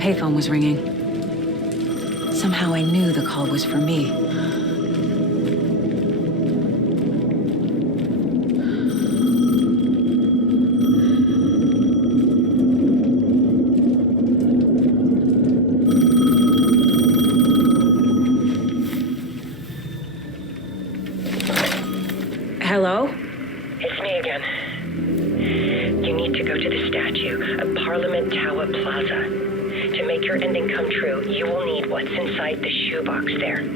payphone was ringing. Somehow I knew the call was for me. Hello? It's me again. You need to go to the statue of Parliament Tower Plaza. To make your ending come true, you will need what's inside the shoebox there.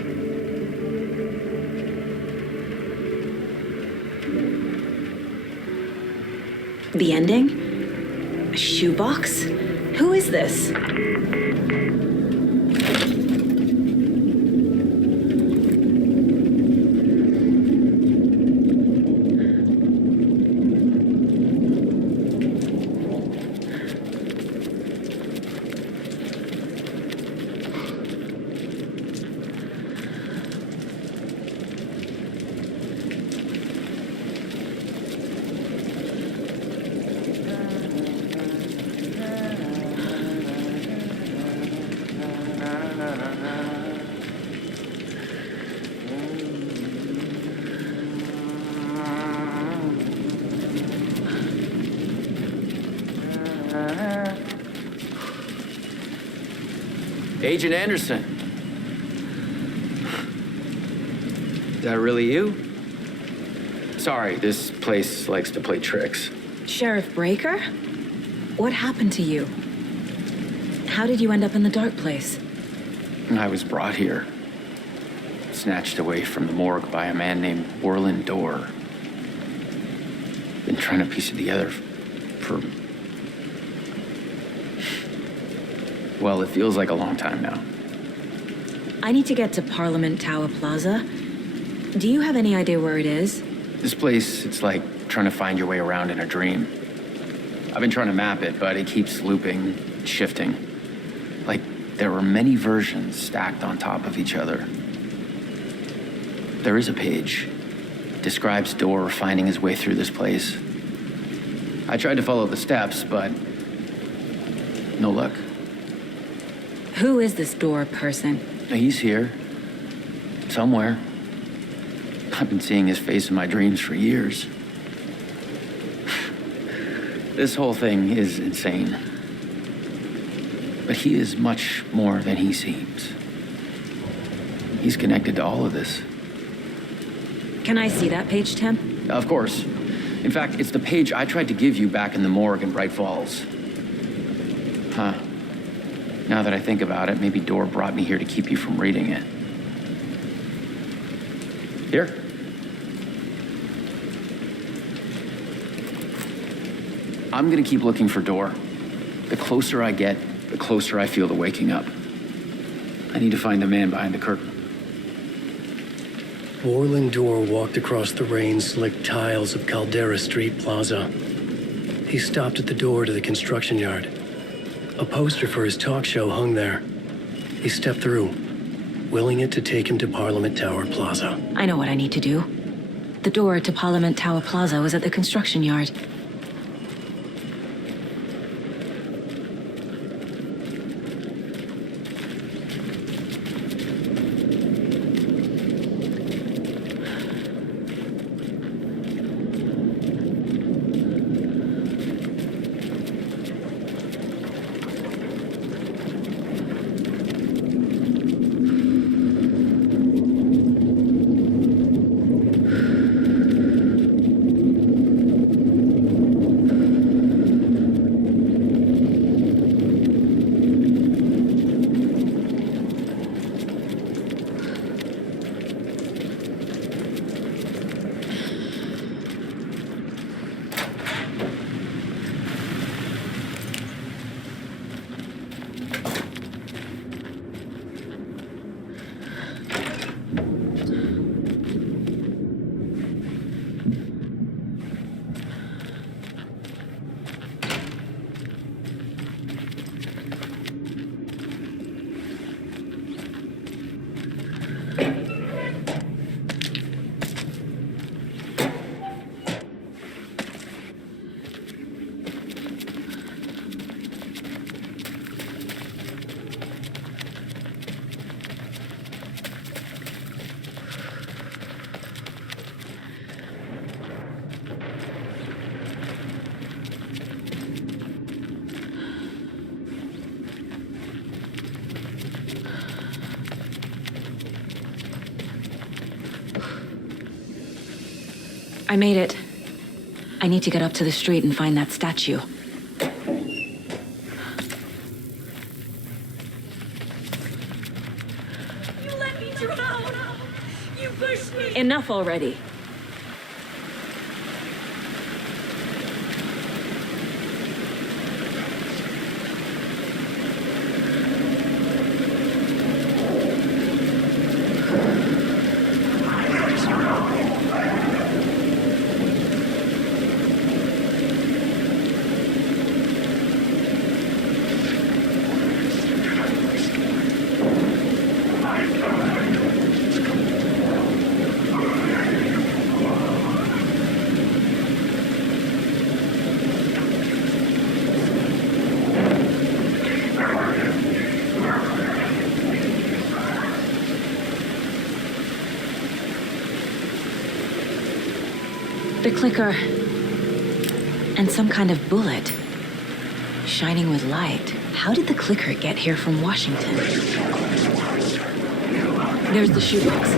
The ending? A shoebox? Who is this? Agent Anderson. Is that really you? Sorry, this place likes to play tricks. Sheriff Breaker? What happened to you? How did you end up in the dark place? I was brought here. Snatched away from the morgue by a man named Orland Dorr. Been trying to piece it together for... Well, it feels like a long time now. I need to get to Parliament Tower Plaza. Do you have any idea where it is? This place, it's like trying to find your way around in a dream. I've been trying to map it, but it keeps looping, shifting. Like there are many versions stacked on top of each other. There is a page. Describes Dorr finding his way through this place. I tried to follow the steps, but no luck. Who is this Dorr person? He's here. Somewhere. I've been seeing his face in my dreams for years. This whole thing is insane. But he is much more than he seems. He's connected to all of this. Can I see that page, Tim? Of course. In fact, it's the page I tried to give you back in the morgue in Bright Falls. Huh. Now that I think about it, maybe Dorr brought me here to keep you from reading it. Here. I'm gonna keep looking for Dorr. The closer I get, the closer I feel to waking up. I need to find the man behind the curtain. Orland Dorr walked across the rain-slicked tiles of Caldera Street Plaza. He stopped at the door to the construction yard. A poster for his talk show hung there. He stepped through, willing it to take him to Parliament Tower Plaza. I know what I need to do. The door to Parliament Tower Plaza was at the construction yard. I made it. I need to get up to the street and find that statue. You let me drown! You pushed me! Enough already. The clicker. And some kind of bullet. Shining with light. How did the clicker get here from Washington? There's the shoebox.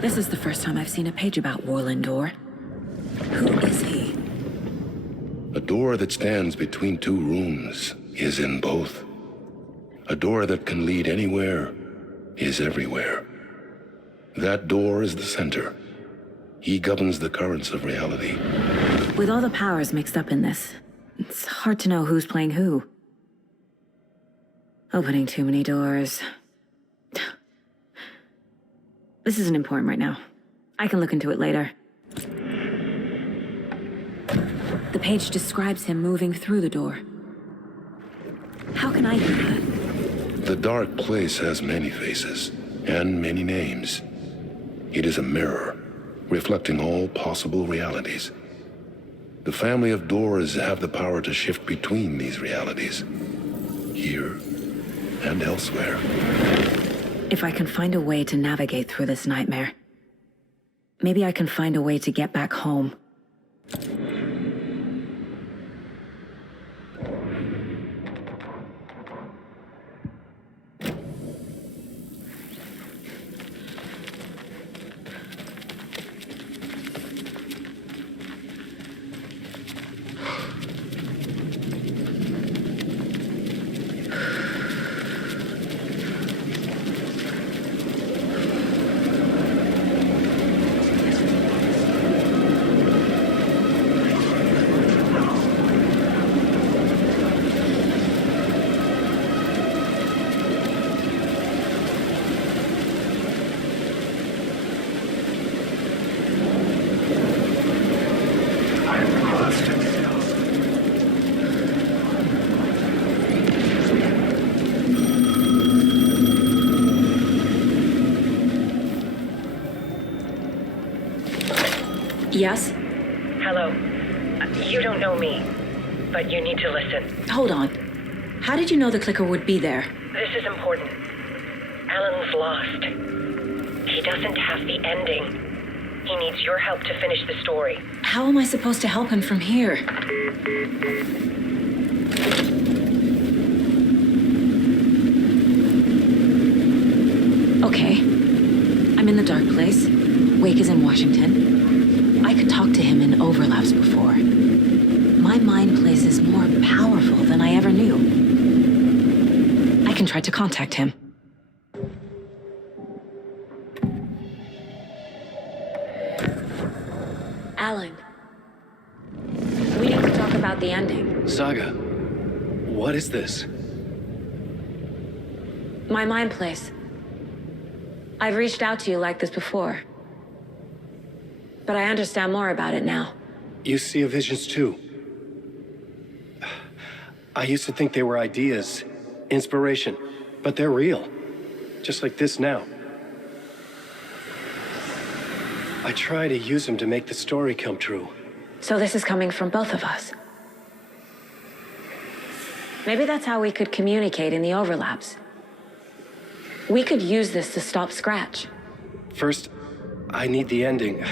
This is the first time I've seen a page about Warland Door. Who is he? A door that stands between two rooms is in both. A door that can lead anywhere is everywhere. That door is the center. He governs the currents of reality. With all the powers mixed up in this, it's hard to know who's playing who. Opening too many doors. This isn't important right now. I can look into it later. The page describes him moving through the door. How can I do that? The dark place has many faces and many names. It is a mirror, reflecting all possible realities. The family of doors have the power to shift between these realities, here and elsewhere. If I can find a way to navigate through this nightmare, maybe I can find a way to get back home. Yes? Hello. You don't know me, but you need to listen. Hold on. How did you know the clicker would be there? This is important. Alan's lost. He doesn't have the ending. He needs your help to finish the story. How am I supposed to help him from here? Okay. I'm in the dark place. Wake is in Washington. I could talk to him in overlaps before. My mind place is more powerful than I ever knew. I can try to contact him. Alan. We need to talk about the ending. Saga, what is this? My mind place. I've reached out to you like this before. But I understand more about it now. You see visions too. I used to think they were ideas, inspiration, but they're real. Just like this now. I try to use them to make the story come true. So this is coming from both of us. Maybe that's how we could communicate in the overlaps. We could use this to stop Scratch. First, I need the ending.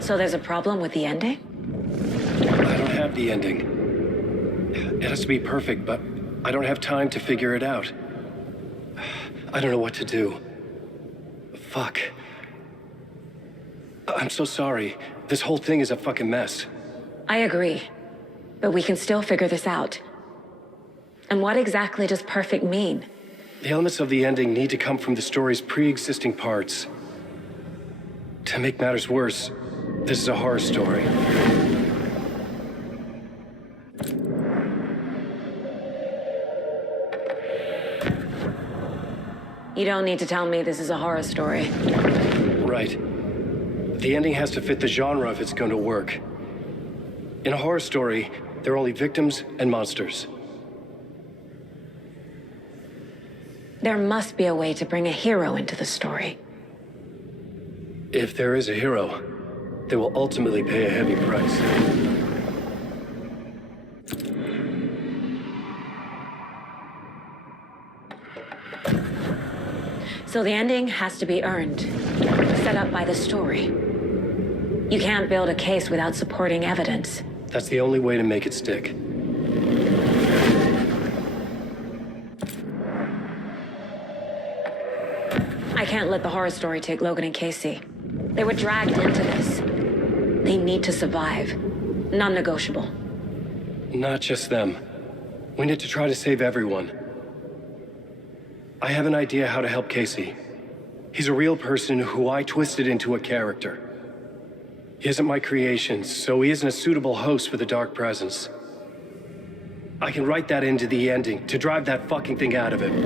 So there's a problem with the ending? I don't have the ending. It has to be perfect, but I don't have time to figure it out. I don't know what to do. Fuck. I'm so sorry. This whole thing is a fucking mess. I agree. But we can still figure this out. And what exactly does perfect mean? The elements of the ending need to come from the story's pre-existing parts. To make matters worse, this is a horror story. You don't need to tell me this is a horror story. Right. The ending has to fit the genre if it's going to work. In a horror story, there are only victims and monsters. There must be a way to bring a hero into the story. If there is a hero, they will ultimately pay a heavy price. So the ending has to be earned, set up by the story. You can't build a case without supporting evidence. That's the only way to make it stick. I can't let the horror story take Logan and Casey. They were dragged into this. They need to survive. Non-negotiable. Not just them. We need to try to save everyone. I have an idea how to help Casey. He's a real person who I twisted into a character. He isn't my creation, so he isn't a suitable host for the Dark Presence. I can write that into the ending to drive that fucking thing out of him.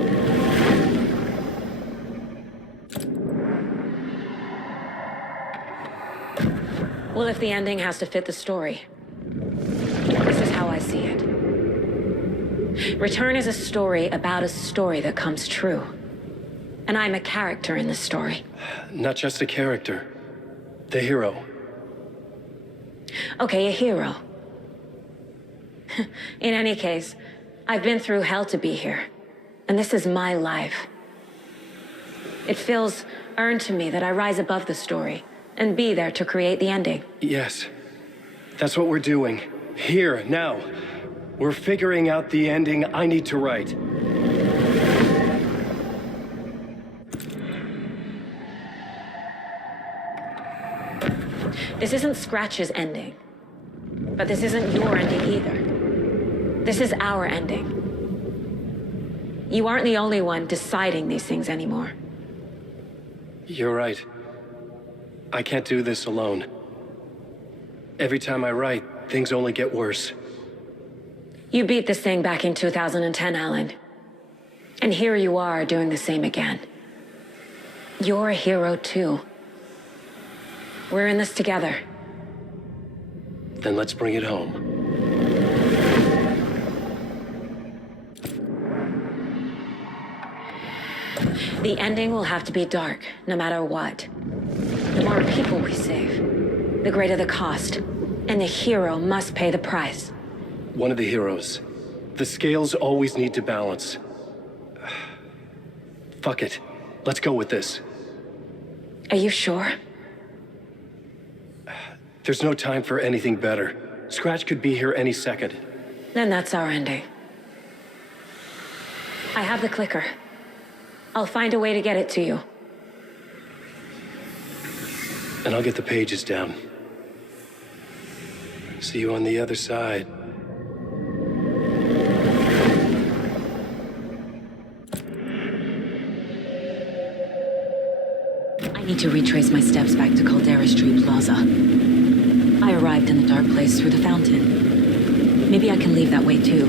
Well, if the ending has to fit the story, this is how I see it. Return is a story about a story that comes true. And I'm a character in the story. Not just a character. The hero. Okay, a hero. In any case, I've been through hell to be here. And this is my life. It feels earned to me that I rise above the story and be there to create the ending. Yes. That's what we're doing. Here, now. We're figuring out the ending I need to write. This isn't Scratch's ending. But this isn't your ending either. This is our ending. You aren't the only one deciding these things anymore. You're right. I can't do this alone. Every time I write, things only get worse. You beat this thing back in 2010, Alan. And here you are doing the same again. You're a hero too. We're in this together. Then let's bring it home. The ending will have to be dark, no matter what. The more people we save, the greater the cost. And the hero must pay the price. One of the heroes. The scales always need to balance. Fuck it. Let's go with this. Are you sure? There's no time for anything better. Scratch could be here any second. Then that's our ending. I have the clicker. I'll find a way to get it to you. And I'll get the pages down. See you on the other side. I need to retrace my steps back to Caldera Street Plaza. I arrived in the dark place through the fountain. Maybe I can leave that way too.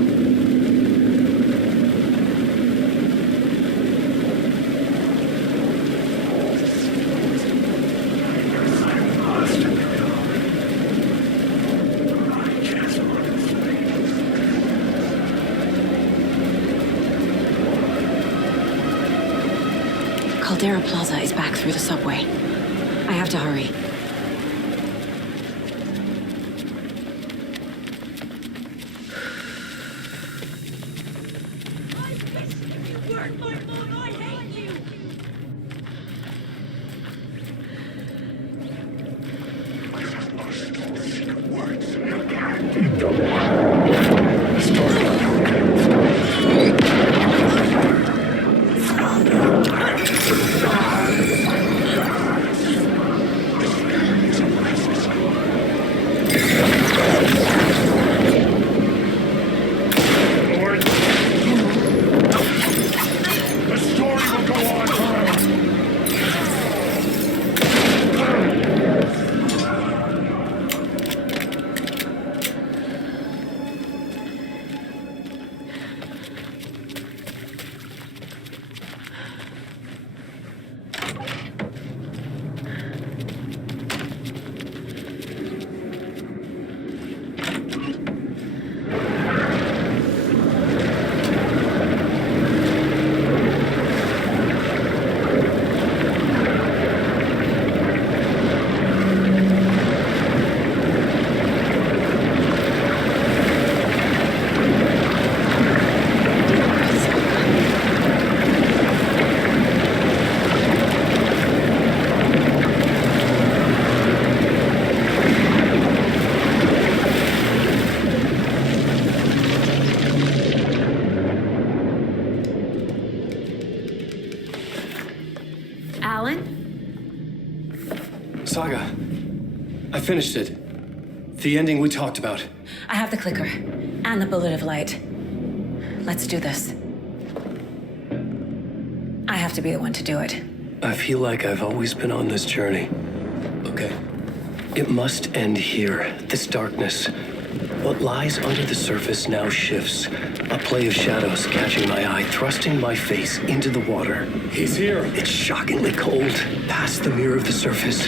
Caldera Plaza is back through the subway. I have to hurry. I wish you weren't my mom. I hate you. The story will go on forever. Alan? Saga, I finished it. The ending we talked about. I have the clicker. And the bullet of light. Let's do this. I have to be the one to do it. I feel like I've always been on this journey. Okay. It must end here, this darkness. What lies under the surface now shifts. A play of shadows catching my eye, thrusting my face into the water. He's here. It's shockingly cold, past the mirror of the surface.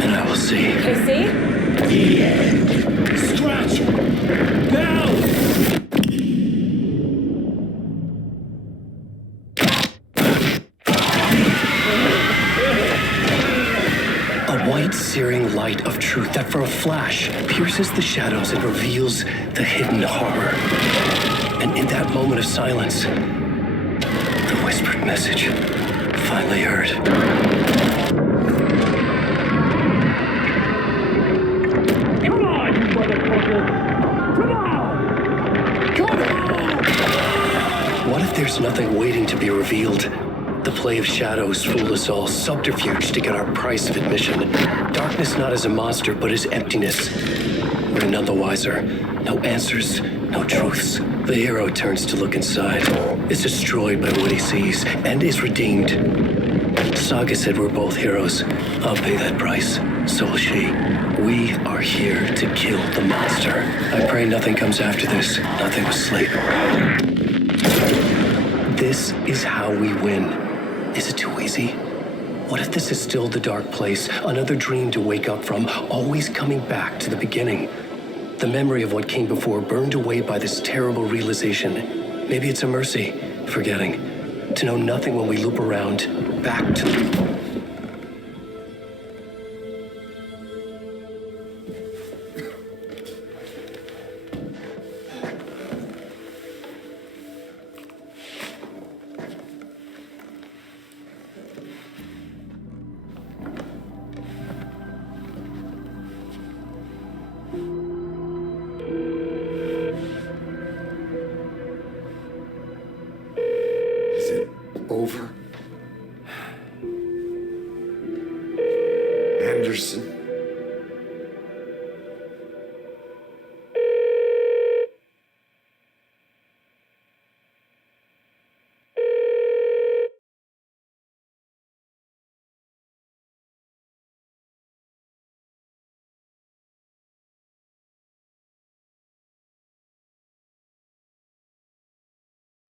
And I will see. KC? The end. Scratch! Now! A white, searing light of truth that for a flash pierces the shadows and reveals the hidden horror. And in that moment of silence, the whispered message finally heard. Come on, you motherfucker! Come on! Come on! What if there's nothing waiting to be revealed? The play of shadows fool us all, subterfuge to get our price of admission. Darkness not as a monster, but as emptiness. We're none the wiser. No answers, no truths. The hero turns to look inside, is destroyed by what he sees, and is redeemed. Saga said we're both heroes. I'll pay that price. So will she. We are here to kill the monster. I pray nothing comes after this. Nothing but sleep. This is how we win. Is it too easy? What if this is still the dark place, another dream to wake up from, always coming back to the beginning? The memory of what came before burned away by this terrible realization. Maybe it's a mercy, forgetting. To know nothing when we loop around, back to... Is it over? Anderson?